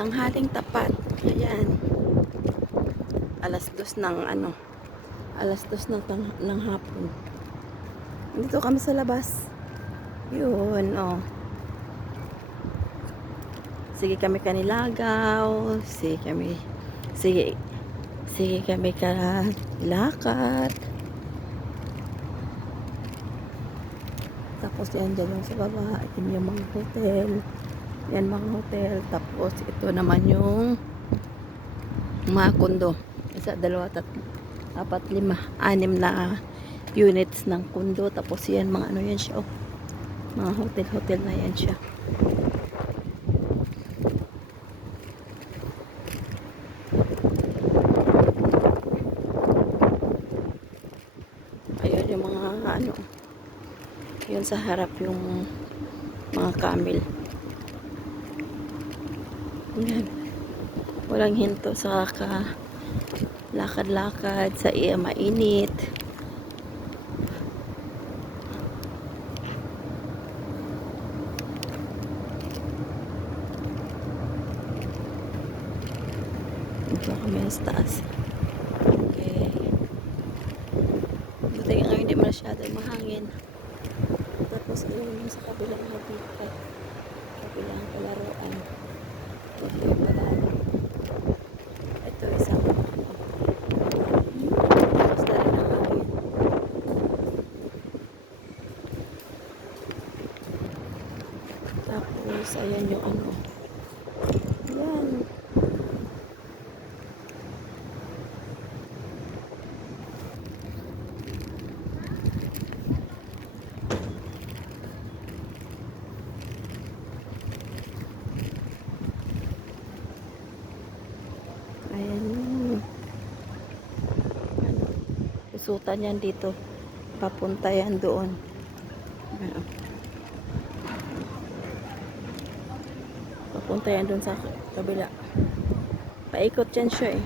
Tanghaling tapat. Ayan. Alas dos ng hapon. Dito kami sa labas. Yun, oh. Sige kami kanilagaw. Sige, sige kami kalakad. Tapos yan dyan sa baba. Yan yung mga hotel. Yan mga hotel. Tapos ito naman yung mga kondo. Isa, dalawa, tatlo, apat, lima, anim na units ng kondo. Tapos yan mga ano yan siya. Oh. Mga hotel na yan siya. Ayun yung mga ano. Yun sa harap yung mga camel. Yan. Walang hinto sa lakad-lakad sa mainit. Ito kami sa taas. Okay. Buti nga ngayon hindi masyado mahangin. Tapos ayun yung sa kabilang habitat. Kabilang palaruan. Ito yung palaruan. Ito isang basta rin ang hangin. Tapos ayan yung ano. Ayan. Ayan yung ano, usutan yan dito. Papunta yan doon. Ayan. Papunta yan doon sa kabila. Paikot yan siya eh.